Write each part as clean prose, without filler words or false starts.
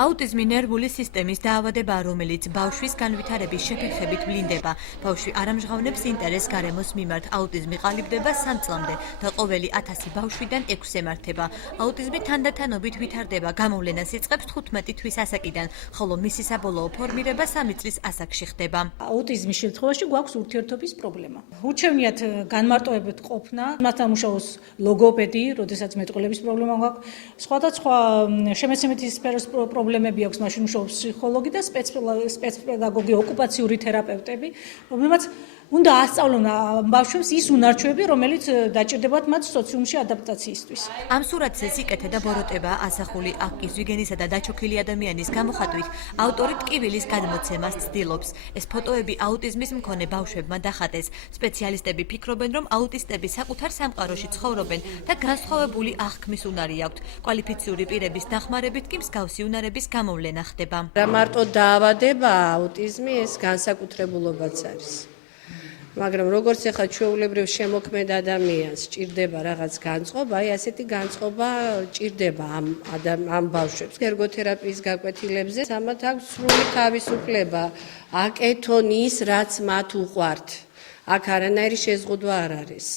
აუტიზმი ნერვული სისტემის დაავადებაა, რომელიც ბავშვის განვითარების შეფერხებით ვლინდება. ბავშვი არ ამჟღავნებს ინტერესს გარემოს მიმართ. აუტიზმი ყალიბდება 3 წლამდე და ყოველი 1000 ბავშვიდან 6 ემართება. აუტიზმი თანდათანობით ვითარდება, გამოვლენას იწყებს 15 თვის ასაკიდან, ხოლო მისი საბოლოო ფორმირება 3 წლის ასაკში ხდება. აუტიზმის შემთხვევაში გვაქვს ურთიერთობის პრობლემა. ურჩევნიათ განმარტოებით ყოფნა, მასთან მუშაობს ლოგოპედი, როდესაც მეტყველების პრობლემა გვაქვს, სხვადასხვა შემეცნებითი სფეროს პრობლემები აქვს, მაშინ მუშაობს ფსიქოლოგი და სპეცპედაგოგი, ოკუპაციური თერაპევტები, რომლებმაც უნდა ასწავლონ ბავშვებს ის უნარჩვები, რომელიც დაჭირდებათ მათ სოციუმში ადაპტაციისთვის. ამ სურათზე სიკეთე და ბოროტება ასახული აკის ვიგენისა და დაჩოქილი ადამიანის გამოხატვით ავტორი ტკივილის გადმოცემას ცდილობს. ეს ფოტოები აუტიზმის მქონე ბავშვებმა დახატეს. სპეციალისტები ფიქრობენ, რომ აუტისტები საკუთარ სამყაროში ცხოვრობენ და განსხვავებული აღქმის უნარი აქვთ. კვალიფიციური პირების დახმარებით კი მსგავსი უნარების გამოვლენა ხდება. რა მარტო დაავადება აუტიზმი, ეს განსაკუთრებულობაც არის. მაგრამ როგორც ახლა ჩვეულებრივ შემოქმედ ადამიანს ჭირდება რაღაც განწყობა, აი ასეთი განწყობა ჭირდება ამ ბავშვებს. ერგოთერაპიის გაკვეთილებზე ამათ აქვს სრული თავისუფლება აკეთონ ის, რაც მათ უყვართ. აქ არანაირი შეზღუდვა არ არის.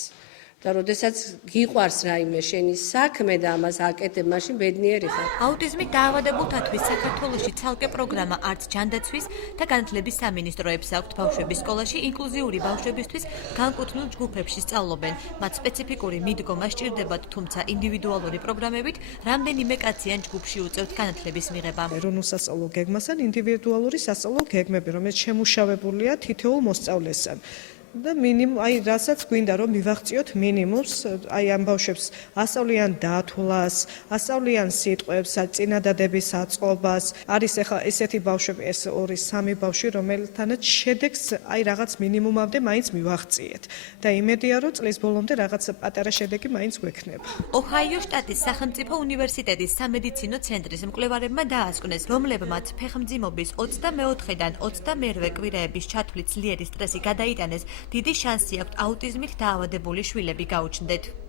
და როდესაც გიყვარს რაიმე შენი საქმე და ამას აკეთებ, მაშინ ბედნიერი ხარ. აუტიზმით დაავადებულთათვის საქართველოში ცალკე პროგრამა არც ჯანდაცვის და განათლების სამინისტროებს აქვთ. ბავშვების სკოლაში ინკლუზიური ბავშვებისთვის განკუთვნილ ჯგუფებში სწავლობენ. მათ სპეციფიკური მიდგომა სჭირდებათ, თუმცა ინდივიდუალური პროგრამებით რამდენიმე კაციან ჯგუფში უწევთ განათლების მიღება. ეროვნულ სასწავლო გეგმას ან ინდივიდუალური სასწავლო გეგმები, რომელიც შემუშავებულია თითოეულ მოსწავლესთან. და მინიმუმ აი რასაც გვინდა რომ მივაღწიოთ მინიმუმს აი ამ ბავშვებს ასწავლიან დათვლას, ასწავლიან სიტყვებს, წინადადების აწყობას. არის ახლა ესეთი ბავშვები, ეს 2-3 ბავშვი, რომელთანაც შედეგს აი რაღაც მინიმუმამდე მაინც მივაღწიეთ და იმედია რომ წლის ბოლომდე რაღაც პატარა შედეგი მაინც გვექნება. ოჰაიოს შტატის სახელმწიფო უნივერსიტეტის სამედიცინო ცენტრის მკვლევარებმა დაასკვნეს, რომლებმაც ფეხმძიმობის 24-დან 28 კვირაების ჩათვლით ძლიერი სტრესი გადაიტანეს, დიდი შანსი აქვთ აუტიზმით დაავადებული შვილები გაუჩნდეთ.